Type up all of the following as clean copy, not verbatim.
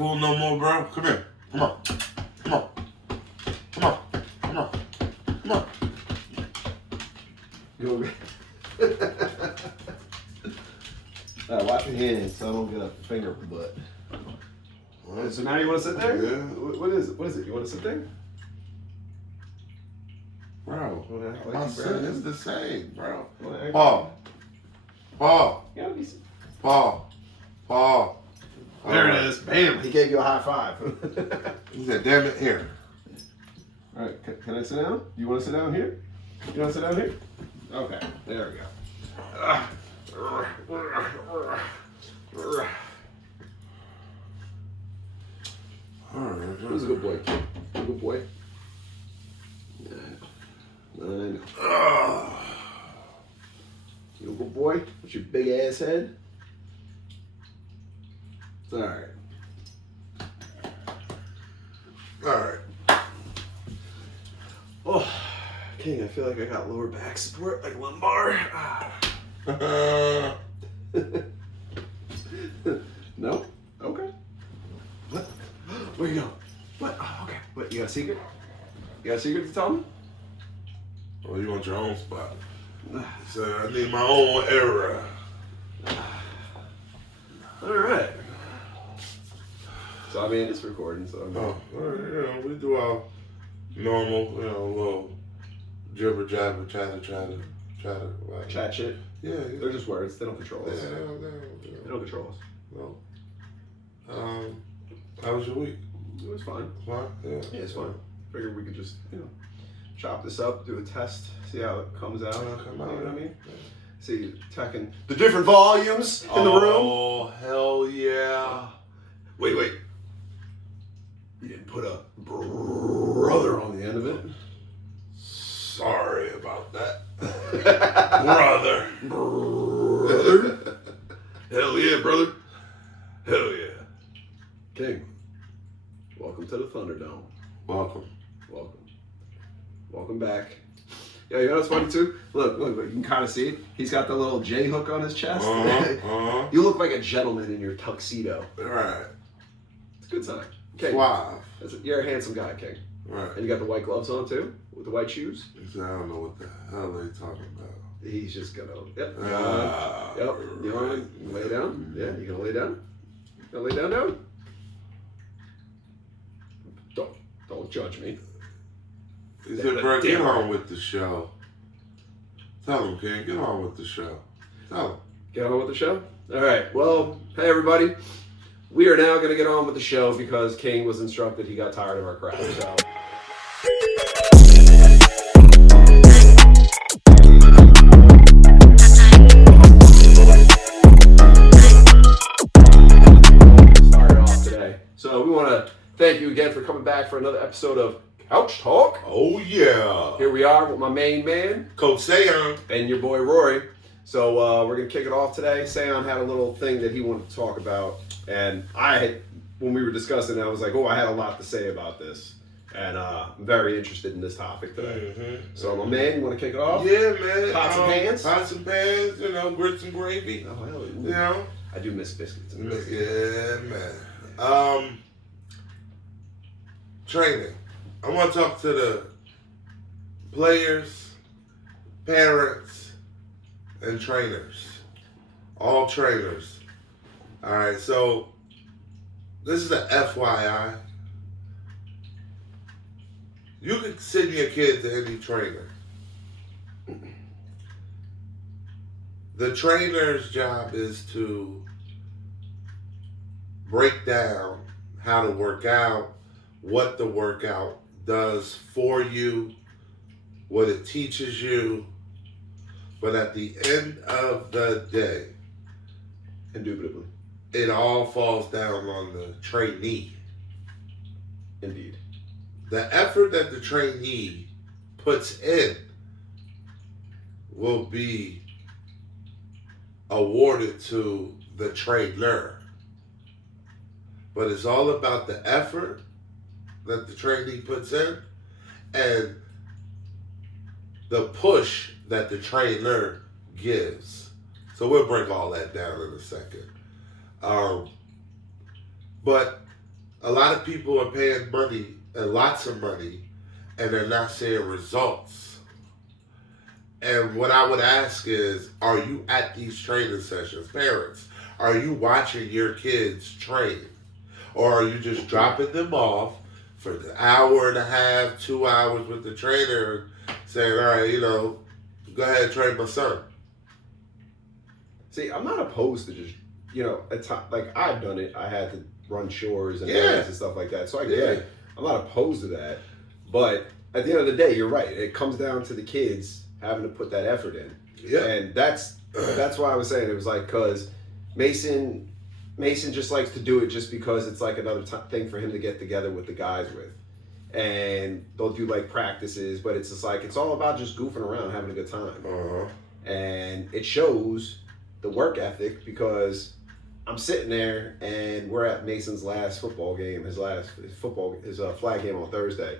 Fool no more, bro. Come here. Come on. Come on. Come on. Come on. Come on. You over? Wash your hands so I don't get a finger up the butt. Right, so now you want to sit there? Yeah. What is it? What is it? You want to sit there? Bro, Well, my son is the same, bro. Well, Paul. Paul. You gotta be... Paul. Paul. There it is. Bam. He gave you a high five. He said, damn it, here. All right, can I sit down? You want to sit down here? You want to sit down here? Okay, there we go. Alright. Who's a good boy? A good boy? Yeah. I know. You a good boy? What's your big ass head? It's alright. Alright. Oh, King, I feel like I got lower back support, like lumbar. No? Okay. What? Where you going? What? Oh, okay. What, you got a secret? You got a secret to tell me? Oh, you want your own spot. So I need my own era. Alright. So, I mean, it's recording, so I'm Oh, alright, we do our normal, little jibber jabber, chatter. Like, chat shit. Yeah, They're just words. They don't control us. They They don't control us. No. How was your week? It was fine. Fine? Yeah. Yeah, it's fine. Figured we could just, chop this up, do a test, see how it comes out. Come You know out. what I mean? See, checking the different volumes in the room. Oh, hell yeah. Wait. You didn't put a brother on the end of it? Sorry about that. Brother. Hell yeah, brother. Hell yeah. King, welcome to the Thunderdome. Welcome. Welcome back. Yeah, you know what's funny too? Look, you can kind of see it. He's got the little J hook on his chest. You look like a gentleman in your tuxedo. Right. It's a good sign. King. Suave. You're a handsome guy, King. Right. And you got the white gloves on too? With the white shoes? He said, I don't know what the hell they talking about. He's just gonna, yep. Ah, Yep. You want to lay down? Yeah, you gonna lay down? You gonna lay down now? Don't judge me. He said, bro, get on with the show. Tell him, King, get on with the show. Tell him. Get on with the show? All right. Well, hey, everybody. We are now going to get on with the show because King was instructed he got tired of our crap. So. Started off today. So we want to thank you again for coming back for another episode of Couch Talk. Oh, yeah. Here we are with my main man, Coach Sayon. and your boy Rory. So we're going to kick it off today. Sayon had a little thing that he wanted to talk about. And when we were discussing it, I was like, I had a lot to say about this. And I'm very interested in this topic today. Mm-hmm. So, my man, you want to kick it off? Yeah, man. Pots and pans? Pots and pans, grits and gravy. Oh, hell, You know? I do miss biscuits. And biscuits. Yeah, man. Training. I want to talk to the players, parents, and trainers. All trainers. All right, so this is a FYI. You can send your kid to any trainer. The trainer's job is to break down how to work out, what the workout does for you, what it teaches you. But at the end of the day, Indubitably. it all falls down on the trainee. Indeed. The effort that the trainee puts in will be awarded to the trainer. But it's all about the effort that the trainee puts in and the push that the trainer gives. So we'll break all that down in a second. But a lot of people are paying money and lots of money, and they're not seeing results. And what I would ask is, are you at these training sessions, parents? Are you watching your kids train, or are you just dropping them off for the hour and a half, 2 hours with the trainer, saying, all right, go ahead and train my son? See, I'm not opposed to just, at time, like I've done it. I had to run chores and Yeah. errands and stuff like that. So I get Yeah. it. I'm not opposed to that. But at the end of the day, you're right. It comes down to the kids having to put that effort in. Yeah. And that's why I was saying it was like, because Mason just likes to do it just because it's like another thing for him to get together with the guys with. And they'll do like practices, but it's just like, it's all about just goofing around, having a good time. Uh-huh. And it shows the work ethic, because I'm sitting there and we're at Mason's last football game, his flag game on Thursday.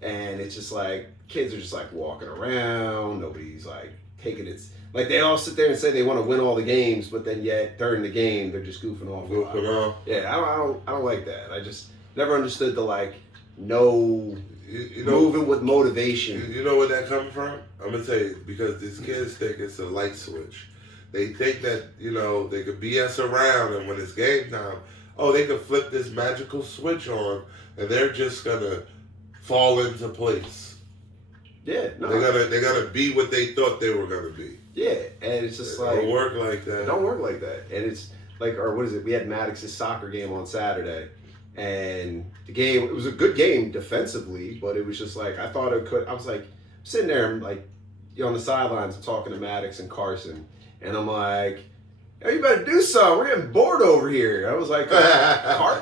And it's just like, kids are just like walking around. Nobody's like taking it. Like they all sit there and say they want to win all the games, but then yet during the game, they're just goofing off. Yeah, I don't like that. I just never understood the moving with motivation. You know where that comes from? I'm going to tell you, because these kids think it's a light switch. They think that, they could BS around, and when it's game time, they could flip this magical switch on, and they're just going to fall into place. Yeah, no. They're gonna be what they thought they were gonna be. Yeah, and it's just it don't work like that. It don't work like that. And it's like, or what is it? We had Maddox's soccer game on Saturday, and it was a good game defensively, but it was just like, I thought it could. I was like sitting there, and like, on the sidelines, talking to Maddox and Carson, and I'm like, "Hey, you better do something. We're getting bored over here." I was like,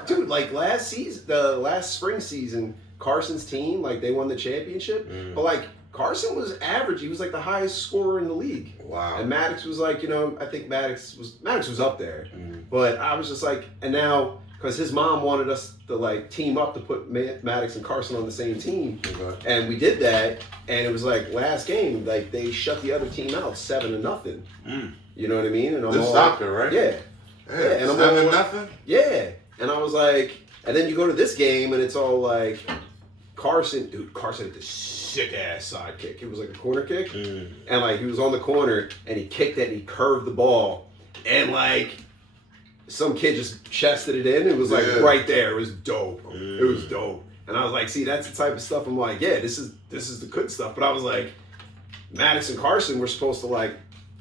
dude, like the last spring season, Carson's team, like they won the championship, but like Carson was average. He was like the highest scorer in the league. Wow. And Maddox was like, I think Maddox was up there. But I was just like, and now because his mom wanted us to like team up to put Maddox and Carson on the same team, and we did that, and it was like last game, like they shut the other team out 7-0. You know what I mean? And I'm this all soccer, right? Yeah. Yeah. And I'm 7-0. Yeah. And I was like, and then you go to this game, and it's all like, Carson had this sick ass side kick. It was like a corner kick, and like he was on the corner and he kicked it and he curved the ball, and like some kid just chested it in. It was like right there. It was dope. It was dope. And I was like, see, that's the type of stuff. I'm like, yeah, this is the good stuff. But I was like, Maddox and Carson were supposed to like,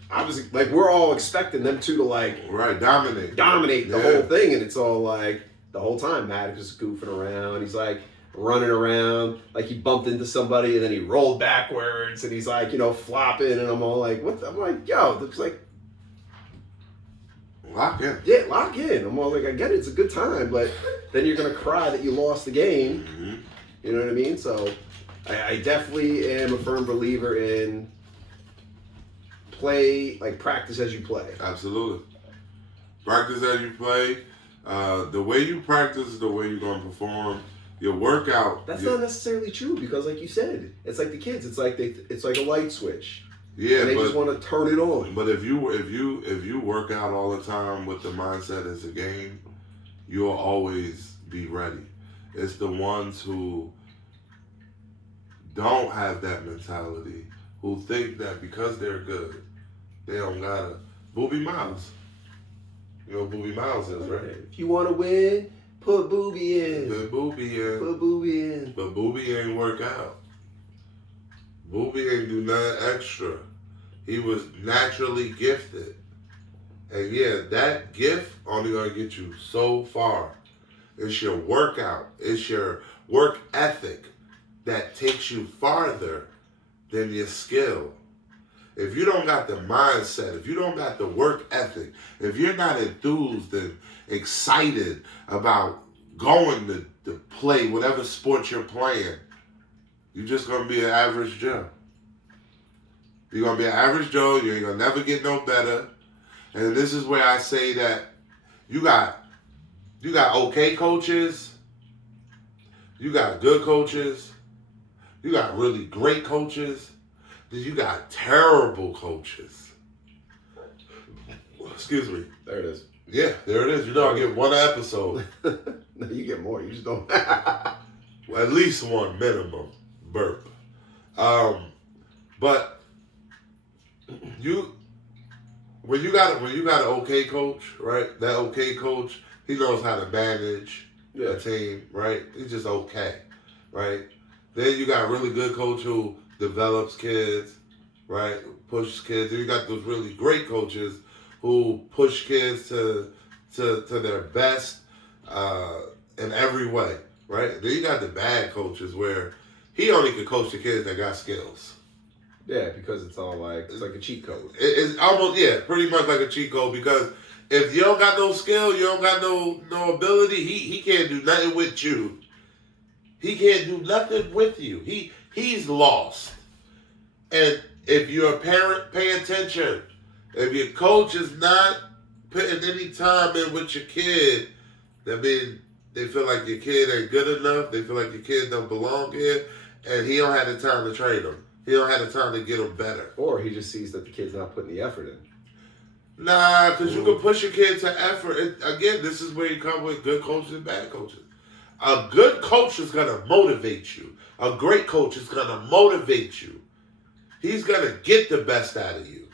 I was like, we're all expecting them two to like dominate the whole thing, and it's all like the whole time Maddox is goofing around. He's like running around, like he bumped into somebody and then he rolled backwards and he's like, flopping, and I'm all like, what? I'm like, yo, it's like, lock in. Yeah, lock in. I'm all like, I get it, it's a good time, but then you're gonna cry that you lost the game. You know what I mean? So I definitely am a firm believer in practice as you play. Absolutely. Practice as you play. The way you practice is the way you're gonna perform. Your workout. That's not necessarily true, because like you said, it's like the kids. It's like it's like a light switch. Yeah, and they just want to turn it on. But if you work out all the time with the mindset it's a game, you'll always be ready. It's the ones who don't have that mentality, who think that because they're good, they don't gotta. Booby Miles. You know what Booby Miles is, right? If you want to win, put Booby in. Put Booby in. Put Booby in. But Booby ain't work out. Booby ain't do nothing extra. He was naturally gifted. And yeah, that gift only gonna get you so far. It's your workout. It's your work ethic that takes you farther than your skill. If you don't got the mindset, if you don't got the work ethic, if you're not enthused and excited about going to play whatever sport you're playing, you're just going to be an average Joe. You're going to be an average Joe. You ain't going to never get no better. And this is where I say that you got okay coaches, you got good coaches, you got really great coaches, then you got terrible coaches. Excuse me. There it is. Yeah, there it is. You know, I get one episode. No, you get more. You just don't. At least one minimum burp. But you when you got an okay coach, right? That okay coach, he knows how to manage a team, right? He's just okay, right? Then you got a really good coach who develops kids, right? Pushes kids. Then you got those really great coaches who push kids to their best in every way, right? Then you got the bad coaches where he only could coach the kids that got skills. Yeah, because it's all like it's like a cheat code. It's almost pretty much like a cheat code because if you don't got no skill, you don't got no ability, he can't do nothing with you. He can't do nothing with you. He's lost. And if you're a parent, pay attention. If your coach is not putting any time in with your kid, that means they feel like your kid ain't good enough. They feel like your kid don't belong here, and he don't have the time to train them. He don't have the time to get them better. Or he just sees that the kid's not putting the effort in. Nah, because you can push your kid to effort. Again, this is where you come with good coaches and bad coaches. A good coach is going to motivate you. A great coach is going to motivate you. He's going to get the best out of you.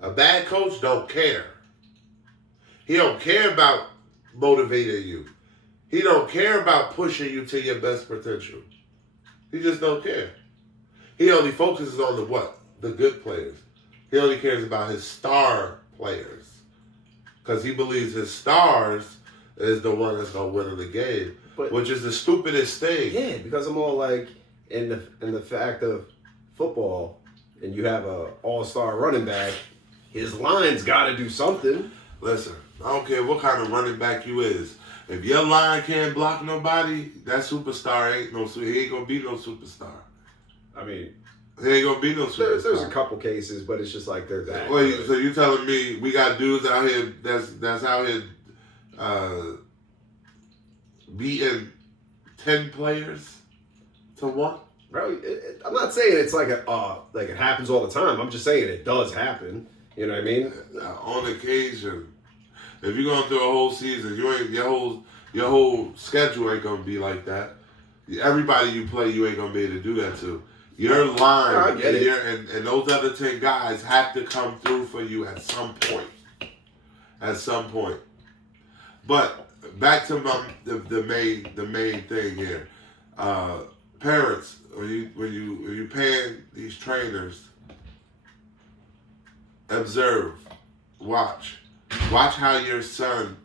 A bad coach don't care. He don't care about motivating you. He don't care about pushing you to your best potential. He just don't care. He only focuses on the good players. He only cares about his star players. Because he believes his stars is the one that's going to win in the game. Which is the stupidest thing. Yeah, because I'm all like, in the fact of football, and you have a all-star running back, his line's got to do something. Listen, I don't care what kind of running back you is. If your line can't block nobody, that superstar he ain't gonna be no superstar. I mean, he ain't gonna be no superstar. There's a couple cases, but it's just like they're that. Well, so you telling me we got dudes out here that's out here beating 10 players to 1? Bro, I'm not saying it's like it happens all the time. I'm just saying it does happen. You know what I mean? On occasion. If you're going through a whole season, your whole schedule ain't gonna be like that. Everybody you play, you ain't gonna be able to do that to. Your line and those other 10 guys have to come through for you at some point. At some point. But back to the main thing here. Parents, when you paying these trainers, observe, watch how your son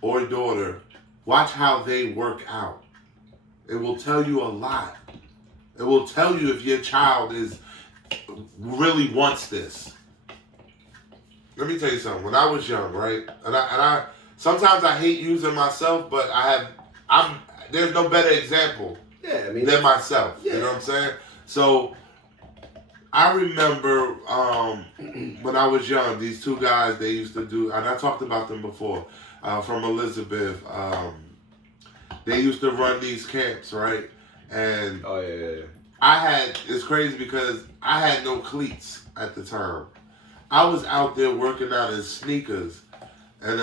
or daughter, watch how they work out. It will tell you a lot. It will tell you if your child really wants this. Let me tell you something. When I was young, right, and I sometimes I hate using myself, but there's no better example than myself. Yeah. You know what I'm saying? So I remember when I was young, these two guys, they used to do, and I talked about them before, from Elizabeth. They used to run these camps, right? And it's crazy because I had no cleats at the time. I was out there working out in sneakers, and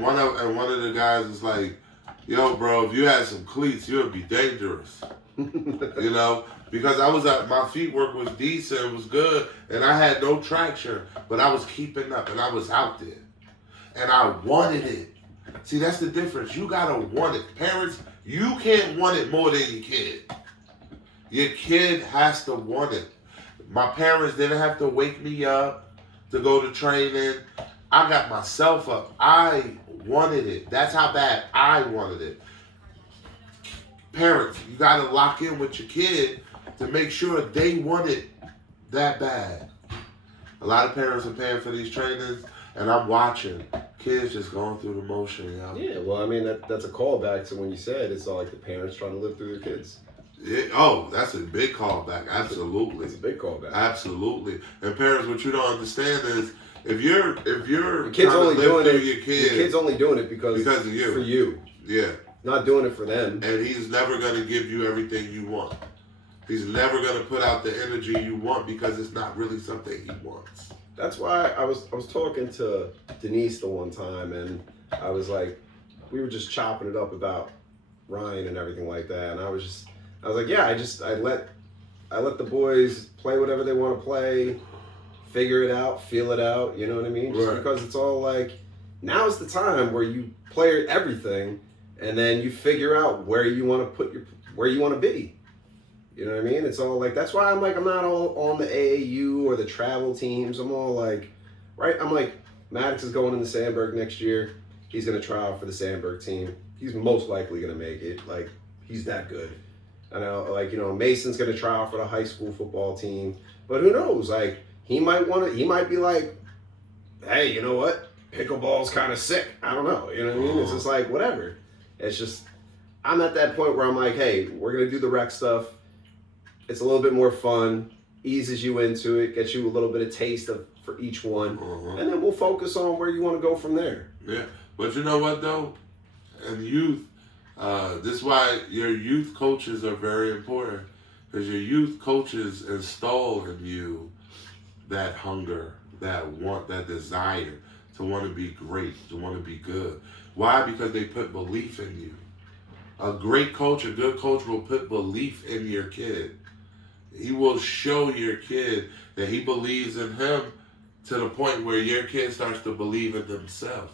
one of the guys was like, "Yo, bro, if you had some cleats, you would be dangerous." You know, because my feet work was decent, it was good, and I had no traction, but I was keeping up, and I was out there, and I wanted it. See, that's the difference. You gotta want it. Parents, you can't want it more than your kid. Your kid has to want it. My parents didn't have to wake me up to go to training. I got myself up. I wanted it. That's how bad I wanted it. Parents, you gotta lock in with your kid to make sure they want it that bad. A lot of parents are paying for these trainings, and I'm watching kids just going through the motion. You know? Yeah, well, I mean, that's a callback to when you said it's all like the parents trying to live through their kids. That's a big callback. Absolutely. It's a big callback. Absolutely. And parents, what you don't understand is if you're your kid's only doing it, your kid's only doing it because of you. For you. Yeah. Not doing it for them. And he's never going to give you everything you want. He's never going to put out the energy you want because it's not really something he wants. that's why I was talking to Denise the one time, and I was like, we were just chopping it up about Ryan and everything like that, and I was like, yeah, I let the boys play whatever they want to play, figure it out, feel it out, you know what I mean? Just Right. because it's all like, now's the time where you play everything, and then you figure out where you want to where you want to be. You know what I mean? It's all like, that's why I'm not all on the AAU or the travel teams. I'm all like, right? I'm like, Maddox is going in the Sandberg next year. He's going to try out for the Sandberg team. He's most likely going to make it. Like, he's that good. I know, like, you know, Mason's going to try out for the high school football team. But who knows? Like, he might be like, hey, you know what? Pickleball's kind of sick. I don't know. You know what I mean? It's just like, whatever. It's just, I'm at that point where I'm like, hey, we're going to do the rec stuff. It's a little bit more fun, eases you into it, gets you a little bit of taste for each one, and then we'll focus on where you want to go from there. Yeah, but you know what though? In youth, this is why your youth coaches are very important, because your youth coaches install in you that hunger, that want, that desire to want to be great, to want to be good. Why? Because they put belief in you. A great coach, a good coach will put belief in your kid. He will show your kid that he believes in him to the point where your kid starts to believe in themselves.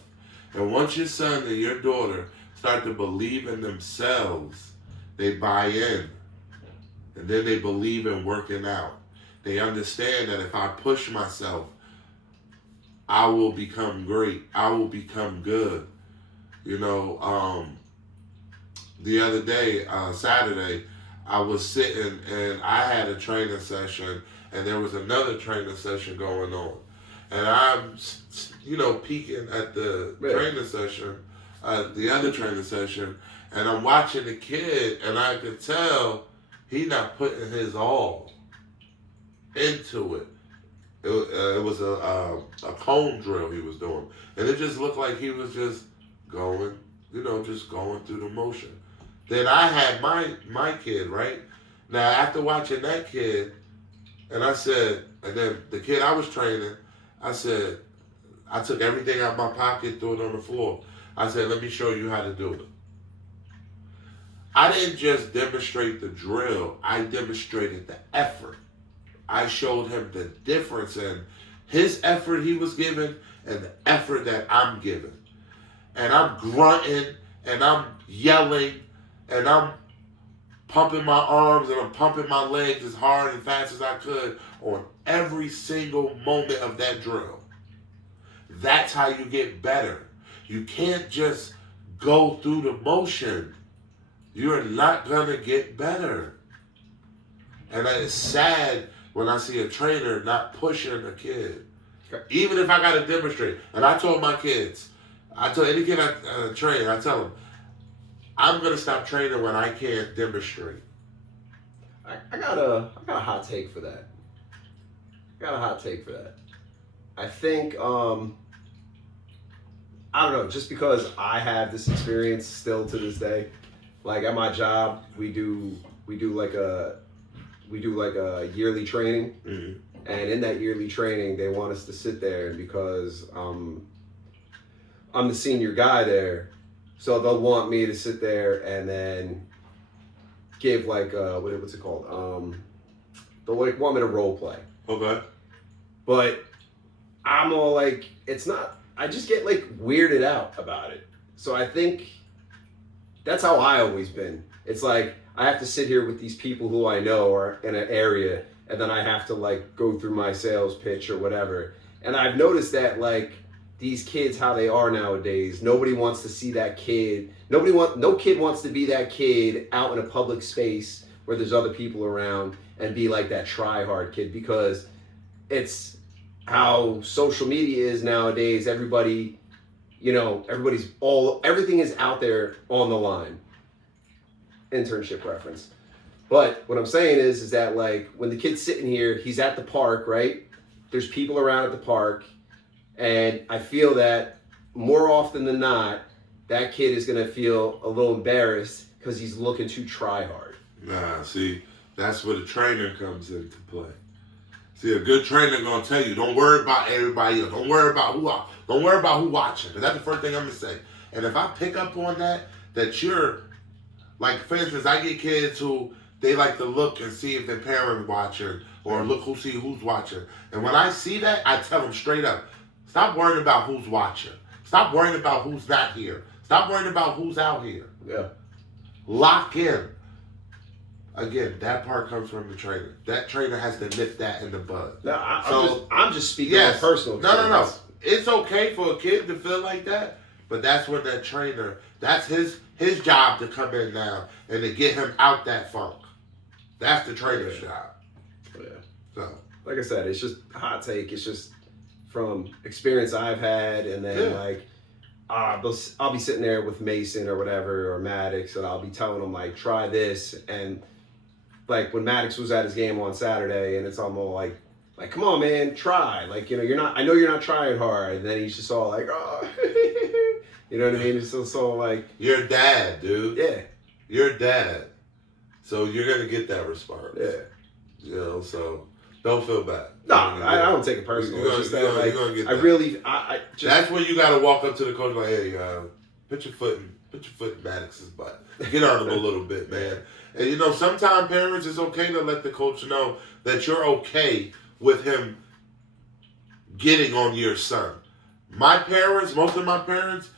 And once your son and your daughter start to believe in themselves, they buy in. And then they believe in working out. They understand that if I push myself, I will become great. I will become good. You know, the other day, Saturday, I was sitting and I had a training session and there was another training session going on. And I'm, you know, peeking at the training session, the other training session, and I'm watching the kid and I could tell he not putting his all into it. It was a cone drill he was doing. And it just looked like he was just going, you know, just going through the motion. Then I had my kid, right? Now, after watching that kid, and I said, and then the kid I was training, I said, I took everything out of my pocket, threw it on the floor. I said, let me show you how to do it. I didn't just demonstrate the drill, I demonstrated the effort. I showed him the difference in his effort he was giving and the effort that I'm giving. And I'm grunting and I'm yelling and I'm pumping my arms and I'm pumping my legs as hard and fast as I could on every single moment of that drill. That's how you get better. You can't just go through the motion. You're not going to get better. And it's sad when I see a trainer not pushing a kid. Even if I got to demonstrate. And I told my kids, I told any kid I train, I tell them, I'm going to stop training when I can't demonstrate. I got a hot take for that. I think, I don't know, just because I have this experience still to this day, like at my job, we do like a yearly training. Mm-hmm. And in that yearly training, they want us to sit there, and because I'm the senior guy there, so they'll want me to sit there and then give like what's it called? They'll like want me to role play. Okay. But I'm all like, it's not. I just get like weirded out about it. So I think that's how I always been. It's like I have to sit here with these people who I know are in an area, and then I have to like go through my sales pitch or whatever. And I've noticed that like these kids, how they are nowadays, nobody wants to see that kid. No kid wants to be that kid out in a public space where there's other people around and be like that try-hard kid, because it's how social media is nowadays. Everybody, you know, everything is out there on the line. Internship reference. But what I'm saying is that like when the kid's sitting here, he's at the park, right? There's people around at the park, and I feel that more often than not, that kid is gonna feel a little embarrassed because he's looking to try hard. Nah, see, that's where the trainer comes into play. See, a good trainer gonna tell you, don't worry about everybody else. Don't worry about who watching. Cause that's the first thing I'm gonna say. And if I pick up on that you're like, for instance, I get kids who they like to look and see if their parents watching or look who's watching. And when I see that, I tell them straight up, stop worrying about who's watching. Stop worrying about who's not here. Stop worrying about who's out here. Yeah. Lock in. Again, that part comes from the trainer. That trainer has to nip that in the bud. No, I'm just speaking yes, on personal experience. No. It's okay for a kid to feel like that, but that's when that trainer, that's his job to come in now and to get him out that funk. That's the trainer's job. Yeah. So, like I said, it's just a hot take. It's just from experience I've had, and then like I'll be sitting there with Mason or whatever or Maddox, and I'll be telling them like, try this, and like when Maddox was at his game on Saturday, and it's almost like come on, man, try. Like, you know, I know you're not trying hard, and then he's just all like, oh, you know what I mean? It's so like, you're dad, dude. yeah, you're dad, so you're gonna get that response. Yeah, you know, so don't feel bad. No, I don't take it personal. It's just that, like, I really, I just. That's when you gotta walk up to the coach like, hey, put your foot in Maddox's butt. Get on him a little bit, man. And you know, sometimes parents, it's okay to let the coach know that you're okay with him getting on your son. Most of my parents,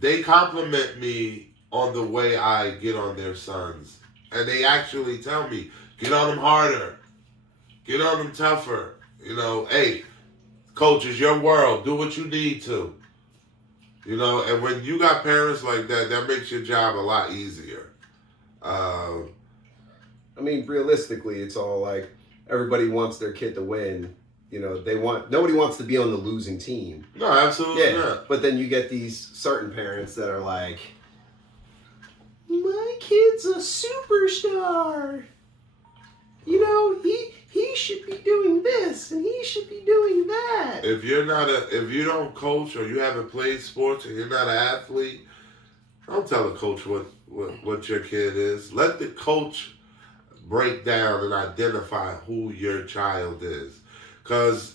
they compliment me on the way I get on their sons. And they actually tell me, get on them harder. Get on them tougher. You know, hey, coach, it's your world. Do what you need to. You know, and when you got parents like that, that makes your job a lot easier. I mean, realistically, it's all like everybody wants their kid to win. You know, nobody wants to be on the losing team. No, absolutely not. But then you get these certain parents that are like, my kid's a superstar. You know, he should be doing this and he should be doing that. If you don't coach or you haven't played sports and you're not an athlete, don't tell a coach what your kid is. Let the coach break down and identify who your child is. Because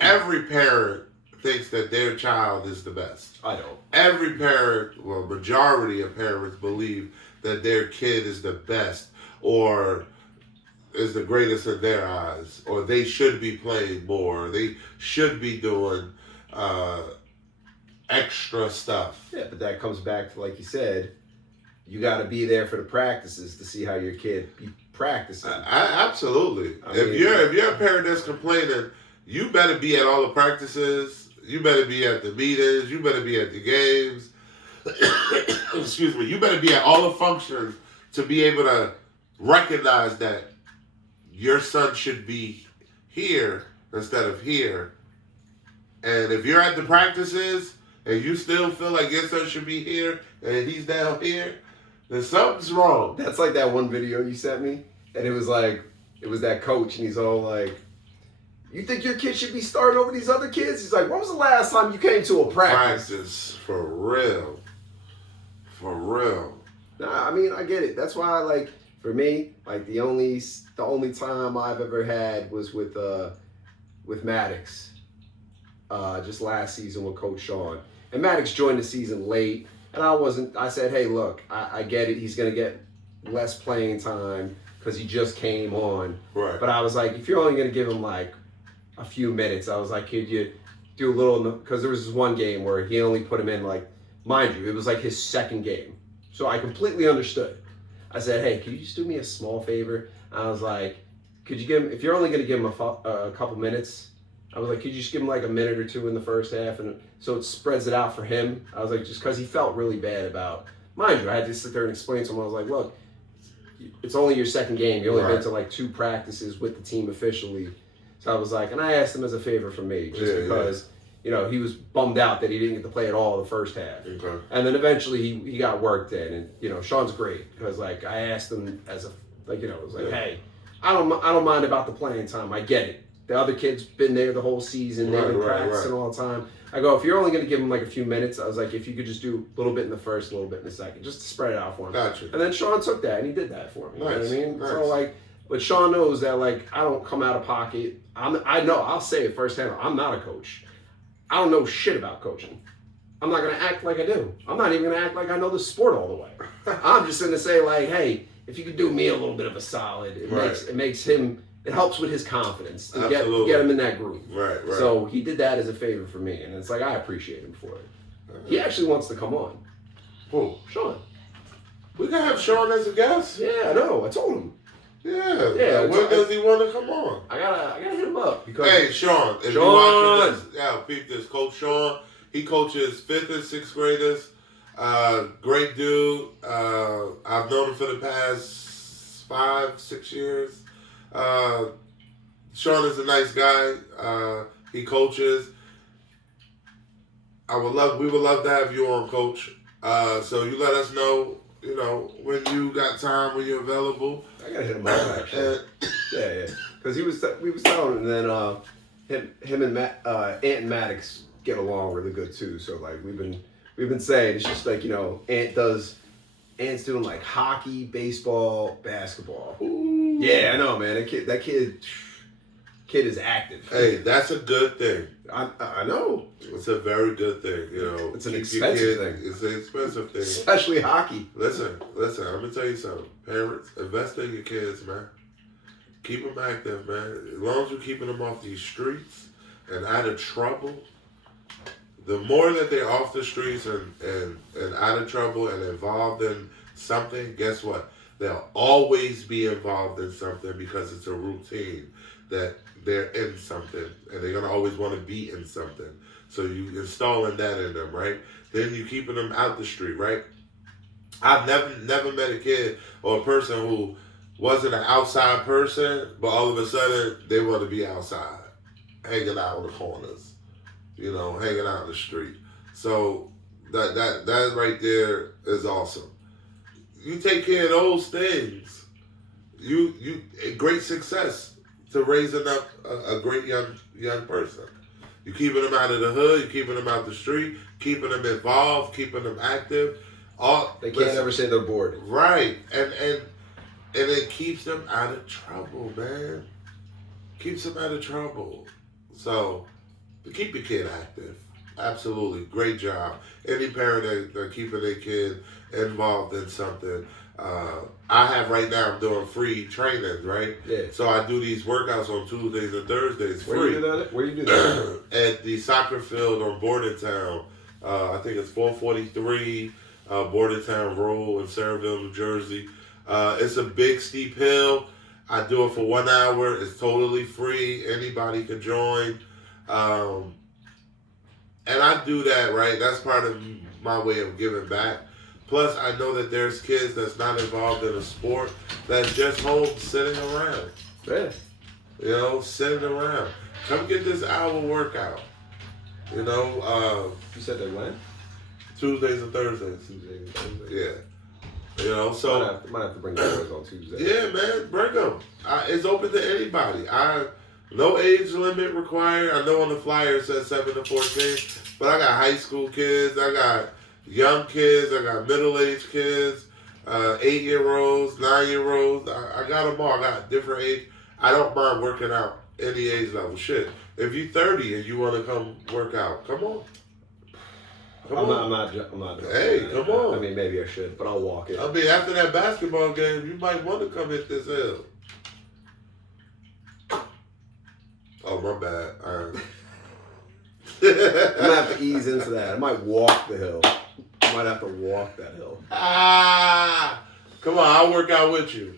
every parent thinks that their child is the best. I don't. Every parent, well, majority of parents believe that their kid is the best or is the greatest in their eyes, or they should be playing more, they should be doing extra stuff. Yeah, but that comes back to, like you said, you got to be there for the practices to see how your kid be practicing. Absolutely. If you're a parent that's complaining, you better be at all the practices. You better be at the meetings. You better be at the games. Excuse me. You better be at all the functions to be able to recognize that your son should be here instead of here. And if you're at the practices and you still feel like your son should be here and he's down here, then something's wrong. That's like that one video you sent me, and it was that coach, and he's all like, you think your kid should be starting over these other kids? He's like, when was the last time you came to a practice? Practice, for real. For real. Nah, I mean, I get it. That's why, like, for me, like, the only time I've ever had was with Maddox, just last season with Coach Sean. And Maddox joined the season late, and I said, hey, look, I get it. He's going to get less playing time because he just came on. Right. But I was like, if you're only going to give him, like, a few minutes, I was like, could you do a little, because there was this one game where he only put him in, like, mind you, it was like his second game. So I completely understood. I said, hey, could you just do me a small favor? I was like, could you give him, if you're only going to give him a couple minutes, I was like, could you just give him like a minute or two in the first half? And so it spreads it out for him. I was like, just because he felt really bad about, mind you, I had to sit there and explain to him. I was like, look, it's only your second game. You only been to like 2 practices with the team officially. So I was like, and I asked him as a favor from me, just because, you know, he was bummed out that he didn't get to play at all the first half. Okay. And then eventually he got worked in, and, you know, Sean's great because, like, I asked him as a, like, you know, it was like, hey, I don't mind about the playing time. I get it. The other kid's been there the whole season. They've been practicing all the time. I go, if you're only going to give him like a few minutes, I was like, if you could just do a little bit in the first, a little bit in the second, just to spread it out for him. Gotcha. And then Sean took that, and he did that for me. Nice. You know what I mean? Nice. So, like, But Sean knows that like I don't come out of pocket. I know I'll say it firsthand. I'm not a coach. I don't know shit about coaching. I'm not gonna act like I do. I'm not even gonna act like I know the sport all the way. I'm just gonna say like, hey, if you could do me a little bit of a solid, it makes him. It helps with his confidence to get him in that groove. Right. So he did that as a favor for me, and it's like I appreciate him for it. He actually wants to come on. Who? Sean. We can have Sean as a guest. Yeah, I know. I told him. Yeah. When does he want to come on? I gotta hit him up because. Hey, Sean, if you watching this, peep this. Coach Sean, he coaches 5th and 6th graders. Great dude. I've known him for the past 5-6 years. Sean is a nice guy. He coaches. We would love to have you on, Coach. So you let us know, when you got time, when you're available. I gotta hit him up actually. Yeah. Because we was telling him, and then him and Ant and Maddox get along really good too. So like we've been saying, it's just like Ant's doing like hockey, baseball, basketball. Ooh. Yeah, I know, man. That kid is active. Hey, that's a good thing. I know. It's a very good thing, It's an expensive thing. It's an expensive thing. Especially hockey. Listen, I'm going to tell you something. Parents, invest in your kids, man. Keep them active, man. As long as you're keeping them off these streets and out of trouble, the more that they're off the streets and out of trouble and involved in something, guess what? They'll always be involved in something because it's a routine that they're in something and they're going to always want to be in something. So you installing that in them, right? Then you keeping them out the street, right? I've never met a kid or a person who wasn't an outside person, but all of a sudden they want to be outside, hanging out in the corners, hanging out in the street. So that right there is awesome. You take care of those things, you great success to raising up a great young person. You're keeping them out of the hood, you're keeping them out the street, keeping them involved, keeping them active. They can't ever say they're bored. Right. And it keeps them out of trouble, man. Keeps them out of trouble. So keep your kid active. Absolutely. Great job. Any parent that keeping their kid involved in something. I have right now, I'm doing free trainings, right? Yeah. So I do these workouts on Tuesdays and Thursdays free. Where you do that? At the soccer field on Bordentown. I think it's 443 Bordentown Road in Saraville, New Jersey. It's a big steep hill. I do it for 1 hour. It's totally free. Anybody can join. And I do that, right? That's part of my way of giving back. Plus, I know that there's kids that's not involved in a sport that's just home sitting around. Yeah. Sitting around. Come get this hour workout. You said they went? Tuesdays and Thursdays. Yeah. So might have to bring the boys on Tuesday. Yeah, man, bring them. It's open to anybody. No age limit required. I know on the flyer it says 7 to 14, but I got high school kids. I got young kids. I got middle-aged kids, 8-year-olds, 9-year-olds. I got them all. I got different age. I don't mind working out any age level. Shit, if you're 30 and you want to come work out, come on. I'm not. Hey, come on. I mean, maybe I should, but I'll walk it. I mean, after that basketball game, you might want to come hit this hill. Oh, my bad. I'm gonna have to ease into that. I might walk the hill. I might have to walk that hill. Come on, I'll work out with you.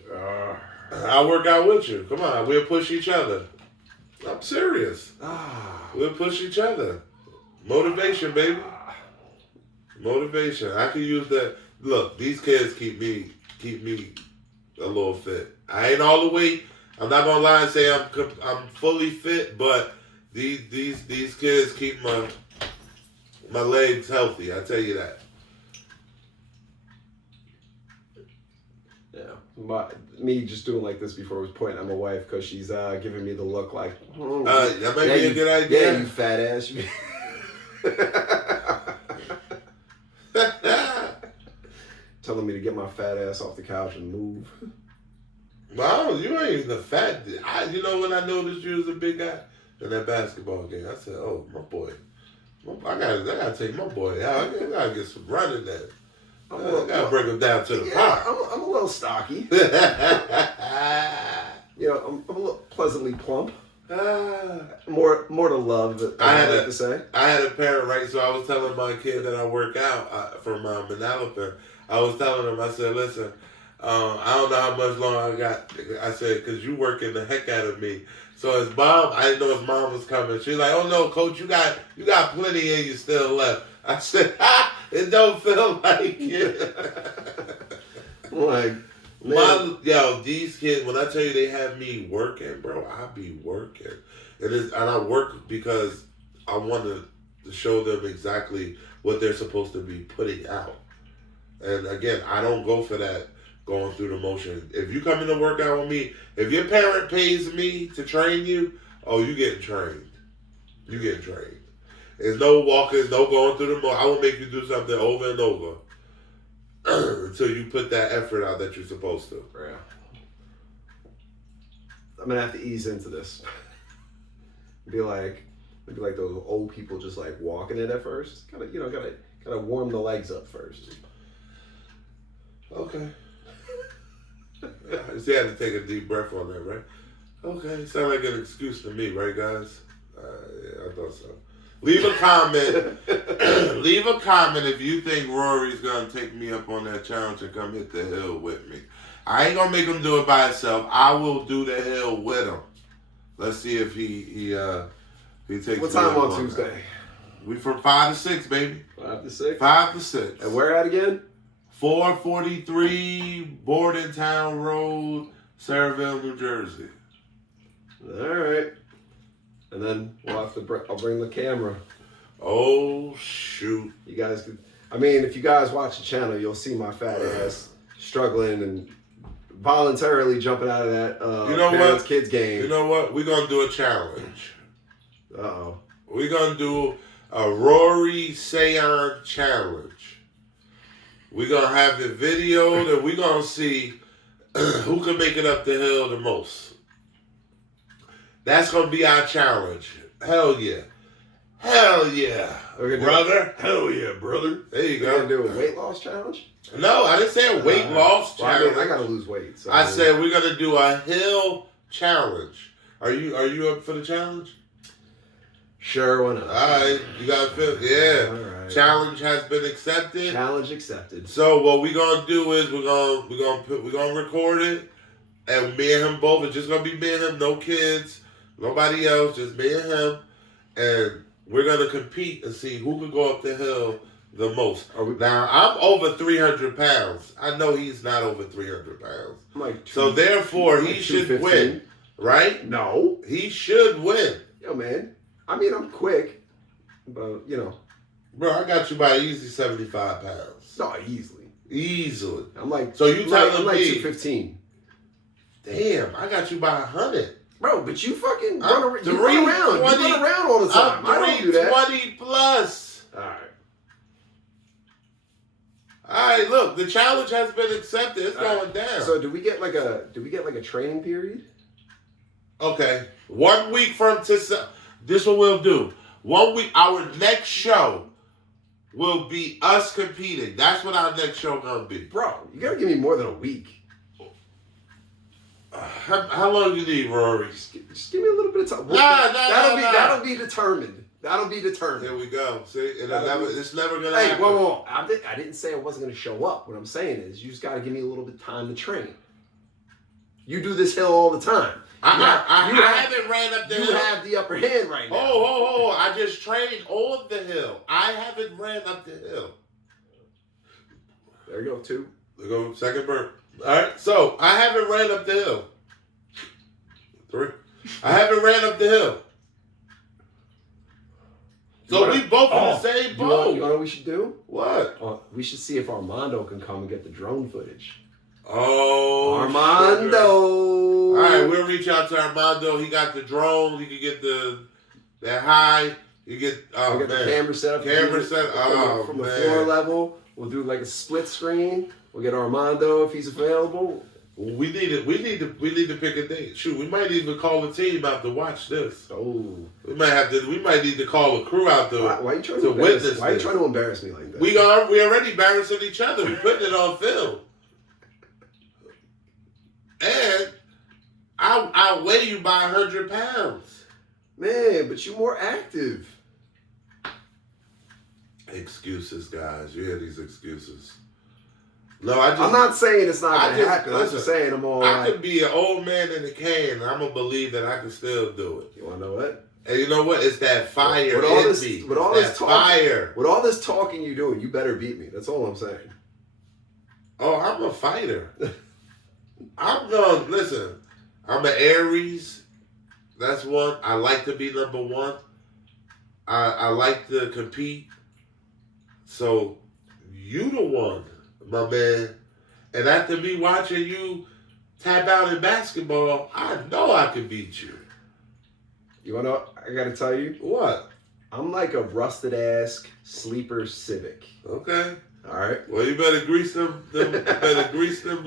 I'll work out with you. Come on, we'll push each other. I'm serious. We'll push each other. Motivation, baby. Motivation. I can use that. Look, these kids keep me a little fit. I ain't all the way. I'm not gonna lie and say I'm fully fit, but these kids keep my legs healthy. I tell you that. Yeah, me just doing like this before was pointing at my wife because she's giving me the look like. That might be a good idea. Yeah, you fat ass. Telling me to get my fat ass off the couch and move. Wow, you ain't even the fat. You know when I noticed you was a big guy in that basketball game, I said, "Oh, my boy, I gotta take my boy out. I gotta get some running there. I gotta bring him down to the park." I'm a little stocky. I'm a little pleasantly plump. More to love. I like to say. I had a parent, right? So I was telling my kid that I work out from Manalapan. I was telling him, I said, listen, I don't know how much longer I got. I said, because you working the heck out of me. So his mom, I didn't know his mom was coming. She's like, oh no, coach, you got plenty in you still left. I said, it don't feel like it. Like, these kids, when I tell you they have me working, bro, I be working. And I work because I want to show them exactly what they're supposed to be putting out. And again, I don't go for that going through the motion. If you come in to work out with me, if your parent pays me to train you, oh, you getting trained. You getting trained. There's no walkers, no going through the motion. I will make you do something over and over until you put that effort out that you're supposed to. Yeah. I'm gonna have to ease into this. Be like those old people just like walking it at first. Gotta warm the legs up first. Okay. See, I had to take a deep breath on that, right? Okay, sound like an excuse to me, right, guys? Yeah, I thought so. Leave a comment. Leave a comment if you think Rory's gonna take me up on that challenge and come hit the hill with me. I ain't gonna make him do it by himself. I will do the hill with him. Let's see if he takes. What time on Tuesday? That. We from 5 to 6, baby. 5 to 6. 5 to 6. And where at again? 443 Bordentown Road, Saraville, New Jersey. All right. And then I'll bring the camera. Oh, shoot. You guys could, if you guys watch the channel, you'll see my fat ass struggling and voluntarily jumping out of that parents kids game. You know what? We're going to do a challenge. Uh-oh. We're going to do a Rory Seance challenge. We're going to have the video that we're going to see who can make it up the hill the most. That's going to be our challenge. Hell yeah. Hell yeah. Brother. Hell yeah, brother. There you We're go. going to do a weight loss challenge? No, I didn't say a weight loss challenge. I got to lose weight. So I said we're going to do a hill challenge. Are you up for the challenge? Sure, why not? All right, you got to feel, yeah. All right. Challenge has been accepted. Challenge accepted. So what we're gonna do is we're gonna record it, and me and him both. It's just gonna be me and him, no kids, nobody else, just me and him, and we're gonna compete and see who can go up the hill the most. Now I'm over 300 pounds. I know he's not over 300 pounds. So therefore he should win, right? No, he should win. Yo, man. I'm quick, but Bro, I got you by easy 75 pounds. No, easily. I'm like, so you telling me 215. Damn, I got you by 100. Bro, but you fucking run around. 20, you run around all the time. I don't do that. 20 plus. All right, look, the challenge has been accepted. It's going down. So do we get like a training period? Okay. 1 week from this what we'll do. 1 week, our next show will be us competing. That's what our next show gonna be. Bro, you gotta give me more than a week. How long do you need, Rory? Just give me a little bit of time. That'll be determined. That'll be determined. There we go. See, it's never gonna happen. Hey, whoa. I didn't say I wasn't gonna show up. What I'm saying is you just gotta give me a little bit of time to train. You do this hill all the time. I haven't ran up the hill. You have the upper hand right now. Oh, I just trained on the hill. I haven't ran up the hill. There you go, 2. There go, second burp. All right, so I haven't ran up the hill. 3. I haven't ran up the hill. So we both in the same boat. You know what we should do? What? We should see if Armando can come and get the drone footage. Oh, Armando. Sugar. All right, we'll reach out to Armando. He got the drone. He can get that high. You get the camera set up. From the floor level. We'll do like a split screen. We'll get Armando if he's available. We need to pick a date. Shoot, we might even call a team out to watch this. Oh, We might need to call a crew out to why you trying to witness Why are you this. trying to embarrass me like that? We already embarrassing each other. We putting it on film. And I weigh you by 100 pounds. Man, but you're more active. Excuses, guys. You hear these excuses. No, I'm not saying it's not going to just- happen. I'm listen, just saying I'm all I like, could be an old man in a can, and I'm gonna believe that I can still do it. you want to know what? And you know what? It's that fire With all in this- me. with all It's this that talk- fire. With all this talking you're doing, you better beat me. That's all I'm saying. Oh, I'm a fighter. I'm gonna listen. I'm an Aries. That's one. I like to be number one. I like to compete. So you the one, my man. And after me watching you tap out in basketball, I know I can beat you. You want to know? I got to tell you, What? I'm like a rusted ass sleeper Civic. Okay. All right. Well, you better grease them. You better grease them.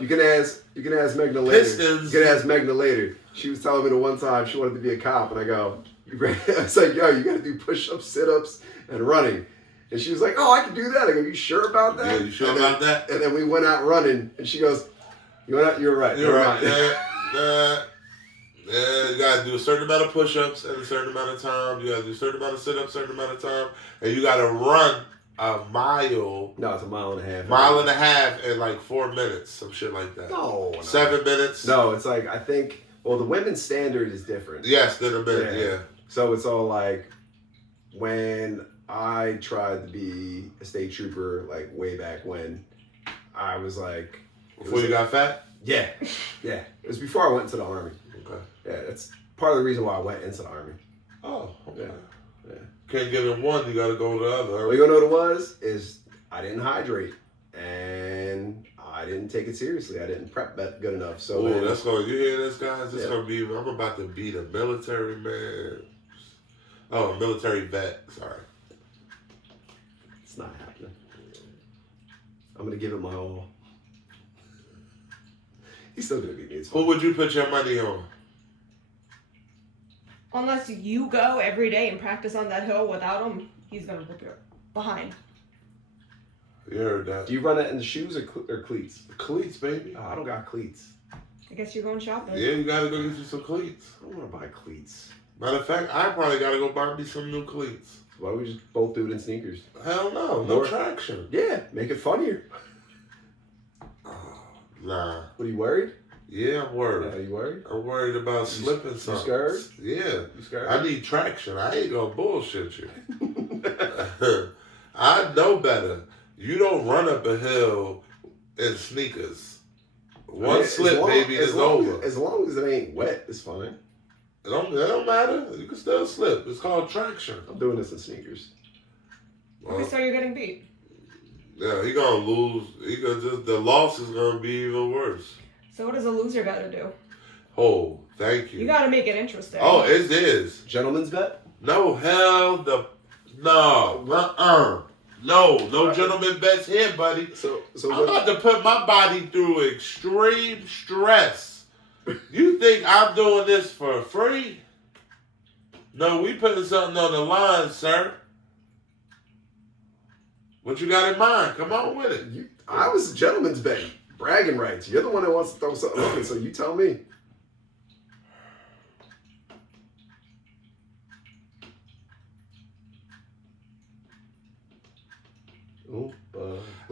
You can ask Megna later. Pistons. You can ask Megna later. She was telling me the one time she wanted to be a cop, and I go, I was like, yo, you got to do push-ups, sit-ups, and running. And she was like, oh, I can do that. I go, you sure about that? Yeah, you sure And about that? And then we went out running, and she goes, you went out, you're right. You're never right. mind." Yeah, you gotta do a certain amount of push-ups in a certain amount of time. You gotta do a certain amount of sit-ups, certain amount of time, and you gotta run a mile, No, it's a mile and a half. mile and a half in like 4 minutes, some shit like that. No. 7 minutes. No, it's like, I think, well, the women's standard is different. Yes, then a minute. Yeah. Yeah. So it's all like, when I tried to be a state trooper, like way back when, I was like, Before you got fat. yeah. It was before I went into the Army. Okay. Yeah, that's part of the reason why I went into the Army. Oh. Okay. Yeah. Can't get in one. You gotta go to the other. Well, you know what it was? Is I didn't hydrate and I didn't take it seriously. I didn't prep good enough. So Oh, that's going. You hear this, guys? This Yeah. gonna be. I'm about to beat a military man. Oh, a military vet. Sorry. it's not happening. I'm gonna give it my all. He's still gonna beat me. It's Who fine. would you put your money on? Unless you go every day and practice on that hill without him, he's gonna whip you behind. You heard that? Do you run it in the shoes or cleats? Cleats, baby. Oh, I don't got cleats. I guess you're going shopping. Yeah, you gotta go get you some cleats. I don't want to buy cleats. Matter of fact, I probably gotta go buy me some new cleats. Why don't we just both do it in sneakers? Hell no, no More- traction. Yeah, make it funnier. Nah. What, are you worried? Yeah, I'm worried. Are you worried? I'm worried about slipping You something. scared? Yeah. You scared? I need traction. I ain't gonna bullshit you. I know better. You don't run up a hill in sneakers. One Yeah, slip, baby, as is long over. As long as it ain't wet, it's fine. It don't matter. You can still slip. It's called traction. I'm doing this in sneakers. Okay, so you're getting beat. Yeah, he gonna lose. The loss is gonna be even worse. So what does a loser gotta do? Oh, thank you. You gotta make it interesting. Oh, it is. Gentlemen's bet? No, no gentleman bets here, buddy. So I'm about to put my body through extreme stress. You think I'm doing this for free? No, we putting something on the line, sir. What you got in mind? Come on with it. I was gentleman's bet. Bragging rights. You're the one that wants to throw something on it, so you tell me.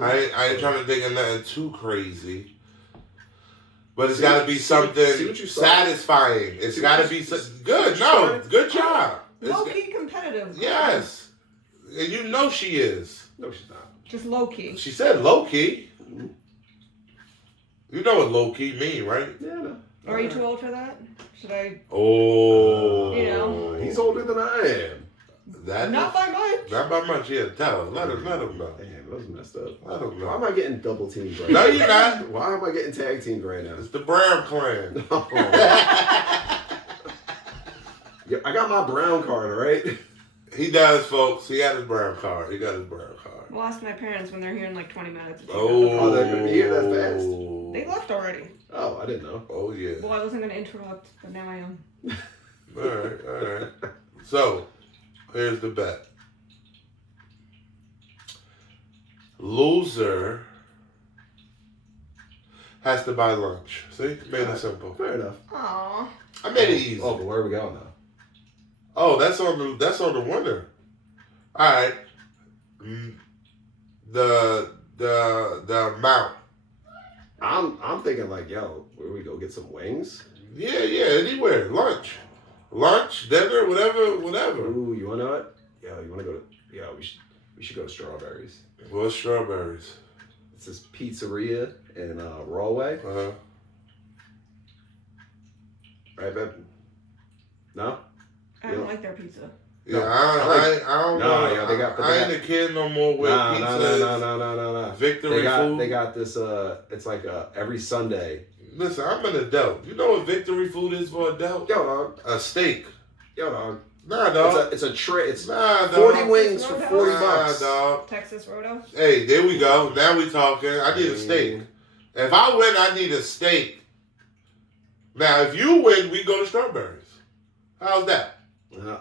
I ain't trying to think of nothing too crazy. But it's See got what- to be see what- something see what you saw? satisfying. It's See got what to you- be see what good. you No, tried? good job. It's Low good. key competitive. Yes. And you know she is. No, she's not. Just low key. She said low key. You know what low key mean, right? Yeah, no. Or are you too old for that? Should I? Oh. You know. He's older than I am. That Not by much. Not by much. Yeah, tell her. Let him know. Damn, that was messed up. Let him Why am know. I getting double teamed right No, now? you're not. Why am I getting tag teamed right now? It's the Brown clan. Yeah, I got my brown card, all right? He does, folks. He got his brown card. He got his brown card. We'll ask my parents when they're here in like 20 minutes. Oh, Oh, they're gonna be here that fast? Oh. They left already. Oh, I didn't know. Oh yeah. Well, I wasn't gonna interrupt, but now I am. All right. So, here's the bet. Loser has to buy lunch. See? Made it simple. Fair enough. Aww. I made it easy. Oh, but where are we going now? Oh, that's on the winner. All right. The amount. I'm thinking like, yo, where we go get some wings? Yeah, anywhere. Lunch, dinner, whatever. Ooh, you wanna know it? Yeah, you wanna go to? Yeah, we should go to Strawberries. Well, strawberries. It's this pizzeria in Rollway. Right, babe? No? I don't like their pizza. Yeah, No, I don't No, know. yeah, they got- I ain't a kid no more with pizzas. No. Victory food. They got this. It's like every Sunday. Listen, I'm an adult. You know what victory food is for adult? Yo, dog. A steak. Yo, dog. Nah, dog. It's a tray. It's Nah, dog. 40 wings for Nah, $40. dog. Texas Roto. Hey, there we go. Now we talking. I need a steak. If I win, I need a steak. Now, if you win, we go to Strawberries. How's that?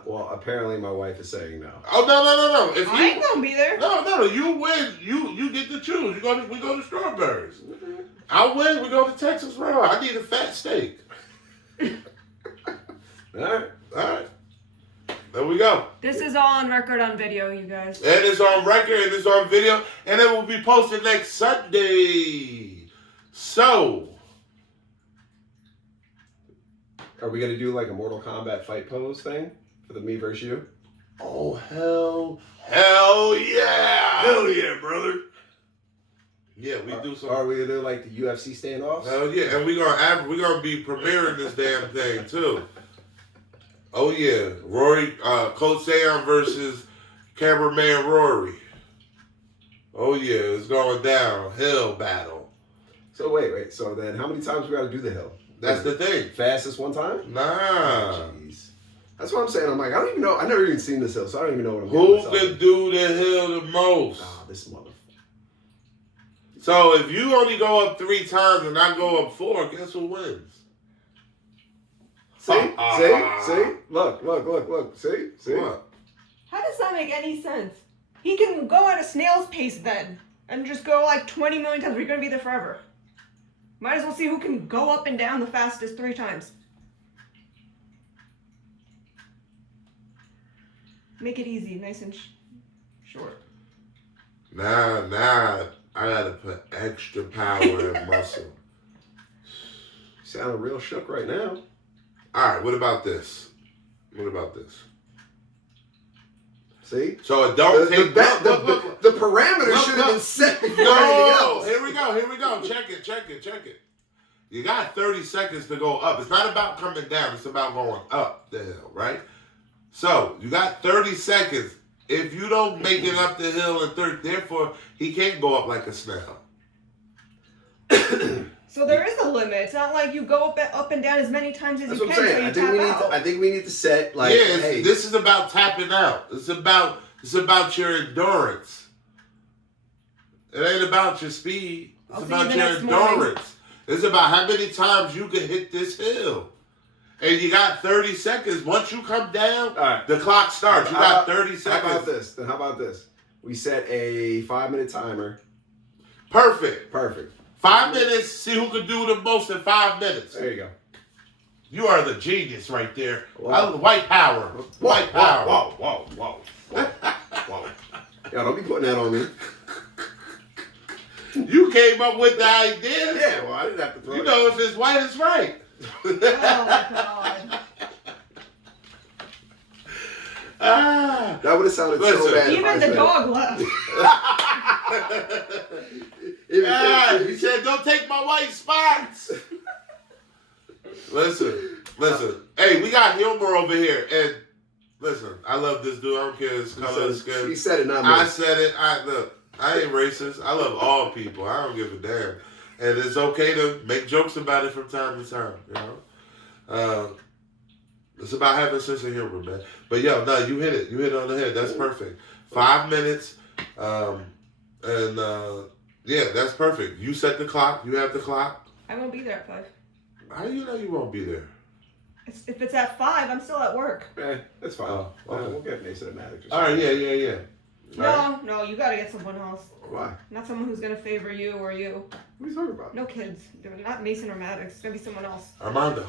Well, apparently my wife is saying no. Oh no! If I ain't gonna be there. no, you win. You get to choose. We go to Strawberries. I win. We go to Texas Road. I need a fat steak. All right. There we go. This is all on record on video, you guys. And it's on record, and it's on video, and it will be posted next Sunday. So, Are we gonna do like a Mortal Kombat fight pose thing for the me versus you? oh hell yeah! Hell yeah, brother! Yeah, we do some. Are we gonna do like the UFC standoffs? Hell yeah, and we're gonna be premiering this damn thing too. Oh yeah, Rory, Coach Sam versus cameraman Rory. Oh yeah, it's going down. Hell battle. So wait. So then, how many times we gotta do the hill? That's the thing. Fastest one time? Nah. Jeez. That's what I'm saying. I'm like, I don't even know. I never even seen this hill, so I don't even know what I'm Who getting myself can do the hill the most? Ah, this mother. So if you only go up 3 times and I go up 4, guess who wins? See? Look. See? What? How does that make any sense? He can go at a snail's pace then and just go like 20 million times. We're gonna be there forever. Might as well see who can go up and down the fastest 3 times. Make it easy, nice and short. Nah. I gotta put extra power and muscle. You sound real shook right now. All right, what about this? See? So it don't take... The parameters should have been set before anything else. Here we go. Check it. You got 30 seconds to go up. It's not about coming down. It's about going up the hill, right? So you got 30 seconds. If you don't make it up the hill in 30, therefore, he can't go up like a snail. So there is a limit. It's not like you go up and down as many times as That's you what can. I'm saying. I think we need to set like, hey, This is about tapping out. It's about your endurance. It ain't about your speed. It's I'll see about you the your next morning. endurance. It's about how many times you can hit this hill. And you got 30 seconds. Once you come down, all right. the clock starts. You got 30 seconds. How about this? We set a 5-minute timer. Perfect. 5 minutes. See who can do the most in 5 minutes. There you go. You are the genius right there. Whoa. White power. White power. Whoa. Yo, don't be putting that on me. You came up with the idea. Yeah, well, I didn't have to throw You it. know, if it's white, it's right. Oh god. That would have sounded Listen. so bad. Even the dog left. He said, don't take my white spots. Listen. Hey, we got humor over here. And listen, I love this dude. I don't care his color of skin. He said it, not me. I said it. I ain't racist. I love all people. I don't give a damn. And it's okay to make jokes about it from time to time, you know? It's about having a sense of humor, man. But yo, no, you hit it. You hit it on the head. That's perfect. 5 minutes. Yeah, that's perfect. You set the clock. You have the clock. I won't be there at 5. How do you know you won't be there? If it's at 5, I'm still at work. That's fine. Oh, okay. We'll get Mason a Maddox. All right, yeah. No, you gotta get someone else. Why? Not someone who's gonna favor you or you. What are you talking about? No kids. They're not Mason or Maddox. It's gonna be someone else. Armando.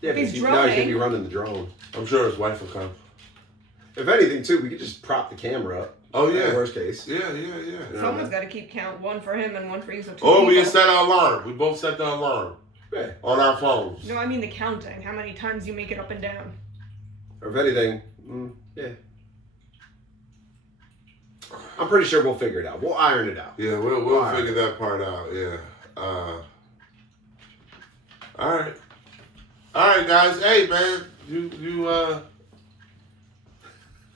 Yeah, If he's now he's gonna be droning. running the drone. I'm sure his wife will come. If anything, too, we could just prop the camera up. Oh, yeah. Worst case. Yeah. You know, Someone's gotta keep count. 1 for him and 1 for you. So 2 Or we people. can set our alarm. We both set the alarm Yeah. on our phones. No, I mean the counting. How many times you make it up and down. Or if anything, yeah. I'm pretty sure we'll figure it out. We'll iron it out. Yeah, we'll All right. figure that part out. Yeah. All right, guys. Hey, man, you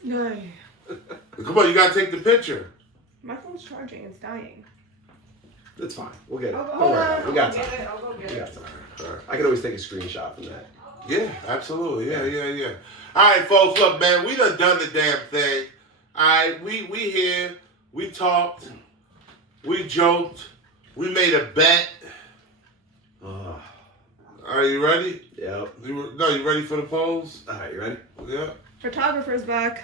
No. come on. You gotta take the picture. My phone's charging. It's dying. It's fine. We'll get it. Hold Don't worry about on. it. We got I'll time. get it. I'll go get We it. got time. All right. I can always take a screenshot from that. Yeah, absolutely. Yeah. All right, folks. Look, man, we done the damn thing. All right, we here. We talked. We joked. We made a bet. Are you ready? Yep. You ready for the polls? All right, you ready? Yeah. Photographer's back.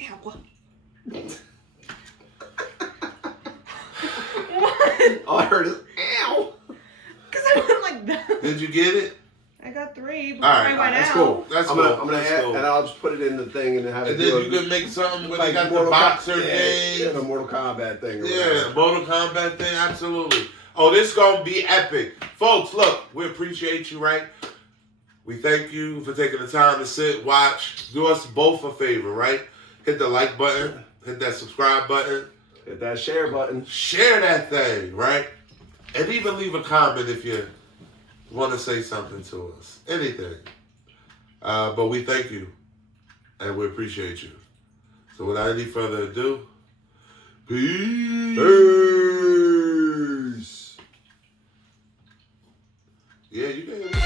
Ow. What? All I heard is, ow. Because I went like that. Did you get it? I got 3 before All right, I went That's out. cool. That's I'm cool. gonna That's add, cool. and I'll just put it in the thing and have it. And then you can make something where they got the Mortal boxer Yeah, game. the Mortal Kombat thing. Or Yeah, whatever. Mortal Kombat thing, absolutely. Oh, this gonna be epic. Folks, look, we appreciate you, right? We thank you for taking the time to sit, watch. Do us both a favor, right? Hit the like button, hit that subscribe button, Hit that share button. share that thing, right? And even leave a comment if you want to say something to us. Anything. But we thank you, and we appreciate you. So without any further ado, peace. Peace. Yeah, you can.